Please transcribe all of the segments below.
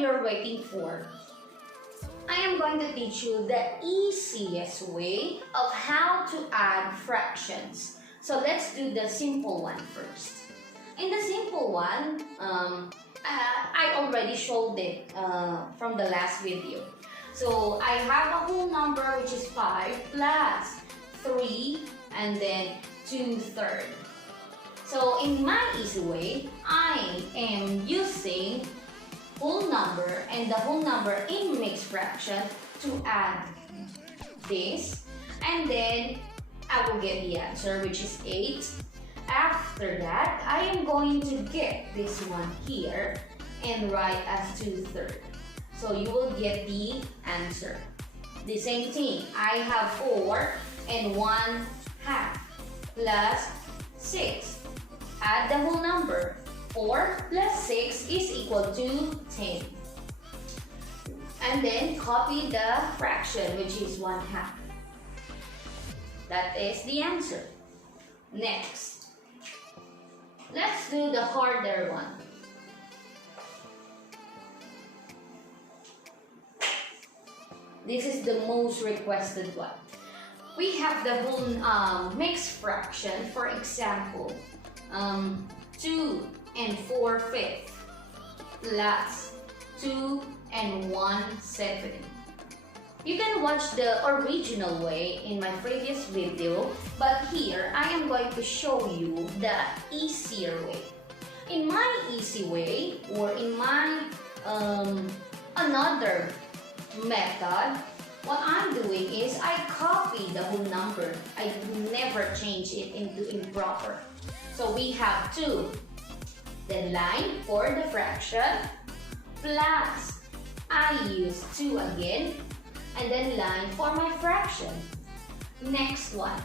you're waiting for, I am going to teach you the easiest way of how to add fractions. So let's do the simple one first. In the simple one, I already showed it from the last video. So I have a whole number which is 5 plus 3 and then 2/3. So in my easy way, I am using whole number and the whole number in mixed fraction to add this, and then I will get the answer, which is 8. After that, I am going to get this one here and write as 2/3. So you will get the answer. The same thing, I have 4 and 1/2 plus 6. Add the whole number. 4 plus 6 is equal to 10. And then copy the fraction, which is 1/2. That is the answer. Next, let's do the harder one. This is the most requested one. We have the whole mixed fraction, for example, 2 and 4/5 plus 2 and 1/7. You can watch the original way in my previous video, but here I am going to show you the easier way. In my easy way, or in my another method, what I'm doing is I copy the whole number. I never change it into improper. So we have 2, then line for the fraction, plus I use 2 again, and then line for my fraction. Next one,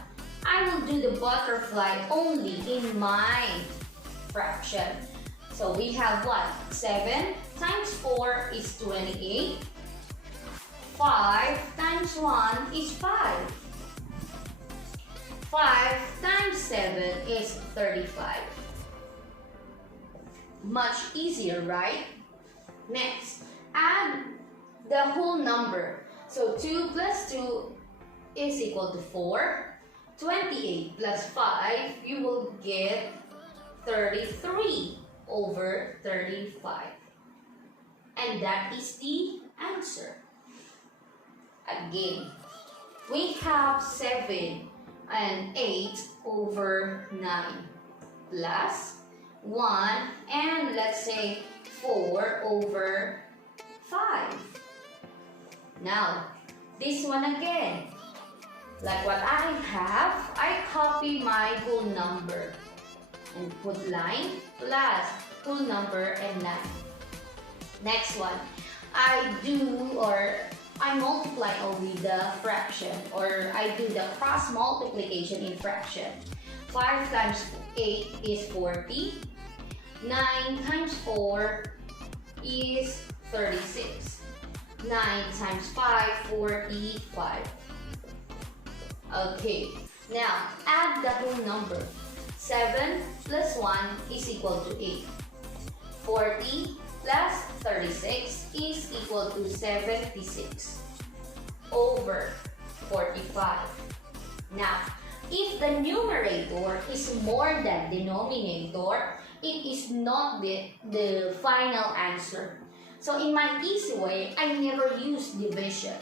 I will do the butterfly only in my fraction. So we have what? 7 times 4 is 28. 5 times 1 is 5. 5 times 7 is 35. Much easier, right? Next, add the whole number. So 2 plus 2 is equal to 4. 28 plus 5, you will get 33 over 35. And that is the answer. Again, we have 7 and 8 over 9 plus 1 and let's say 4 over 5. Now, this one again. Like what I have, I copy my whole number and put line plus whole number and line. Next one, I multiply only the fraction, or I do the cross multiplication in fraction. 5 times 8 is 40. 9 times 4 is 36. 9 times 5, 45. Okay, now add the whole number. 7 plus 1 is equal to 8. 40 plus 36 is equal to 76 over 45. Now, if the numerator is more than denominator, it is not the final answer. So in my easy way, I never use division.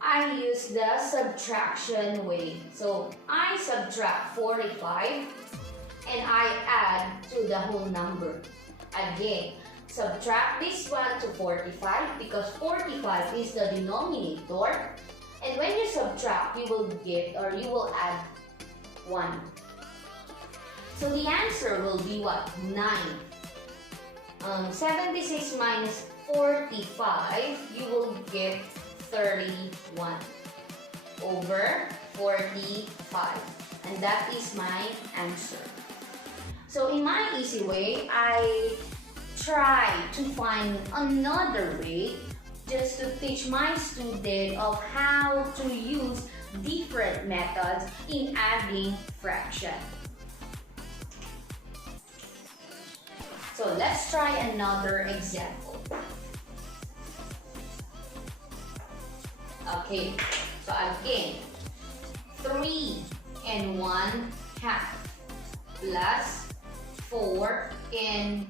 I use the subtraction way. So I subtract 45 and I add to the whole number. Again, subtract this one to 45 because 45 is the denominator. And when you subtract, you will get, or you will add 1. So the answer will be what? 9. 76 minus 45, you will get 31 over 45. And that is my answer. So in my easy way, I try to find another way just to teach my student of how to use different methods in adding fraction. So let's try another example. Okay, so again, 3 and 1 half plus 4 and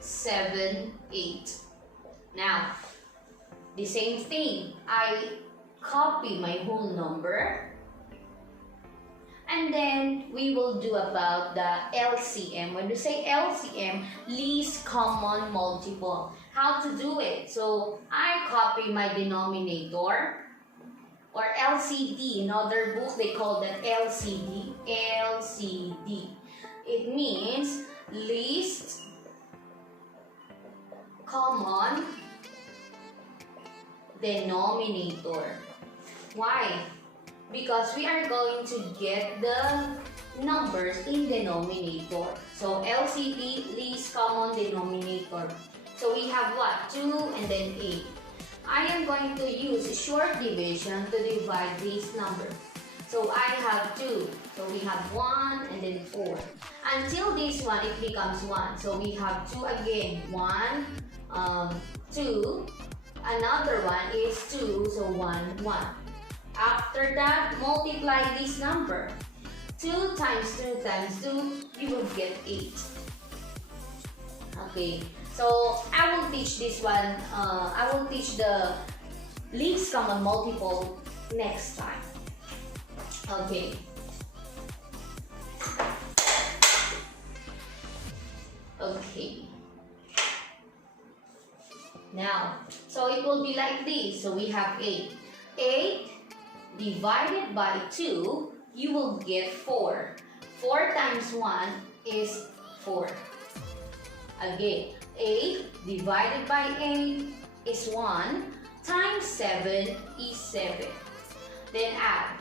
7 8. Now, the same thing. I copy my whole number. And then we will do about the LCM. When we say LCM, least common multiple. How to do it? So I copy my denominator, or LCD. In other book, they call that LCD. LCD. It means least common denominator. Why? Because we are going to get the numbers in denominator. So LCD, least common denominator. So we have what? 2 and then 8. I am going to use short division to divide these numbers. So I have 2. So we have 1 and then 4. Until this one, it becomes 1. So we have 2 again. 1, 2. Another one is 2. So 1, 1. After that, multiply this number. 2 times 2 times 2, you will get 8. Okay, so I will teach this one, I will teach the least common multiple next time. Okay. Okay. Now, so it will be like this. So we have 8. 8 divided by 2, you will get 4. 4 times 1 is 4. Again, 8 divided by 8 is 1 times 7 is 7. Then add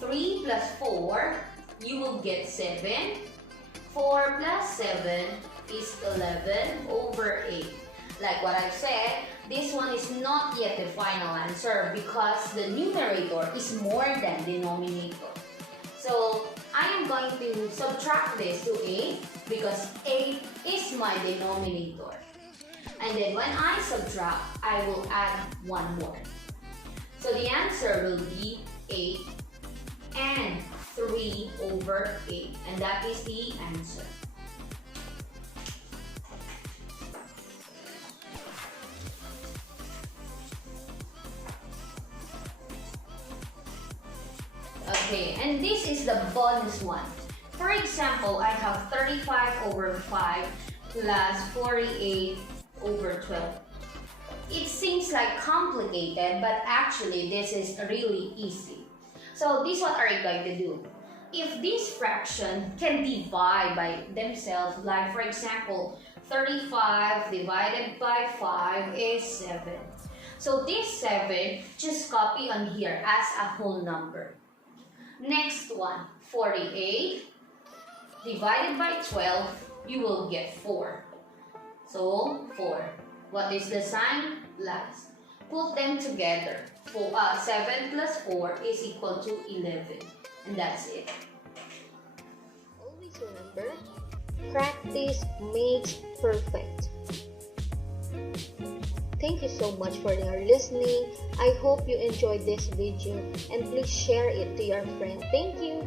3 plus 4, you will get 7. 4 plus 7 is 11 over 8. Like what I've said, this one is not yet the final answer because the numerator is more than denominator. So I am going to subtract this to 8 because 8 is my denominator. And then when I subtract, I will add 1 more. So the answer will be 8 and 3 over 8. And that is the answer. Okay, and this is the bonus one. For example, I have 35 over 5 plus 48 over 12. It seems like complicated, but actually this is really easy. So this what are you going to do? If this fraction can divide by themselves, like for example, 35 divided by 5 is 7. So this 7, just copy on here as a whole number. Next one, 48 divided by 12, you will get 4. So 4. What is the sign? Plus. Put them together. 7 plus 4 is equal to 11. And that's it. Always remember, practice makes perfect. Thank you so much for your listening. I hope you enjoyed this video and please share it to your friend. Thank you.